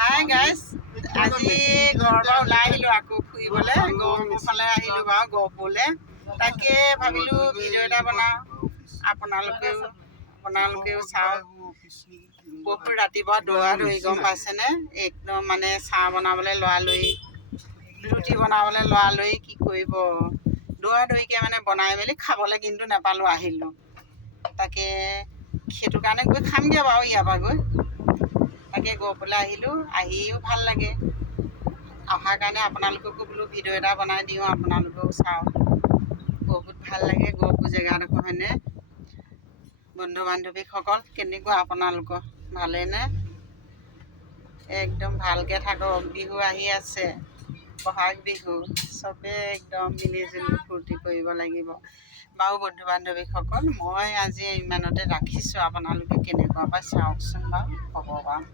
Hi guys, আজি ঘৰৰ পৰা ওলাই আহিলোঁ আকৌ ফুৰিবলৈ। গহপুৰ ফালে আহিলোঁ বাৰু, গহপুৰলৈ। তাকে ভাবিলোঁ ভিডিঅ' এটা বনাওঁ, আপোনালোকেও চাওক। বহুত ৰাতিপুৱা দৌৰা দৌৰি, গম পাইছেনে? একদম মানে চাহ বনাবলৈ লৰালৰি, ৰুটি বনাবলৈ লৰালৰি, কি কৰিব। দৌৰা দৌৰিকৈ মানে বনাই মেলি খাবলৈ কিন্তু নাপালোঁ, আহিলোঁ। তাকে সেইটো কাৰণে গৈ খামগৈ বাৰু ইয়াৰ পৰা গৈ। তাকে গহপুৰলৈ আহিলোঁ, আহিও ভাল লাগে। অহাৰ কাৰণে আপোনালোককো বোলো ভিডিঅ' এটা বনাই দিওঁ, আপোনালোকেও চাওক। বহুত ভাল লাগে গহপুৰ জেগাডোখৰ, হয়নে? বন্ধু বান্ধৱীসকল কেনেকুৱা আপোনালোকৰ, ভালেইনে? একদম ভালকৈ থাকক। বিহু আহি আছে, বহাগ বিহু, চবেই একদম মিলি জুলি ফূৰ্তি কৰিব লাগিব। বাৰু বন্ধু বান্ধৱীসকল, মই আজি ইমানতে ৰাখিছোঁ। আপোনালোকে কেনেকুৱা পাই চাওকচোন বাৰু, হ'ব বাৰু।